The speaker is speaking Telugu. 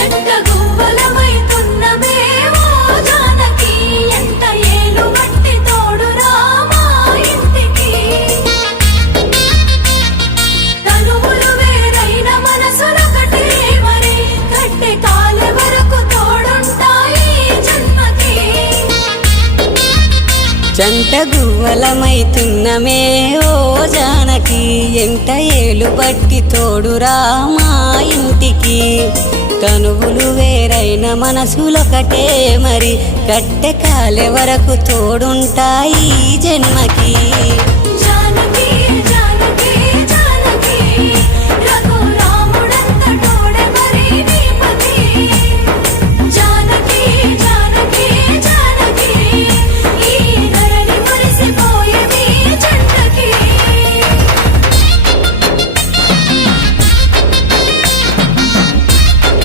జంట గువ్వలమైతున్నమే ఓ జానకి ఎంత ఏలు బట్టి తోడురా మా ఇంటికి తనువులు వేరైన మనసులొకటే మరి కట్టె కాలే వరకు తోడుంటాయి జన్మకి జంట గువ్వలమైతున్నమే ఓ జానకి ఎంట ఏలు బట్టి తోడురా మా ఇంటికి తనువులు వేరైన మనసులొకటే మరి కట్టె కాలే వరకు తోడుంటాయి జన్మకి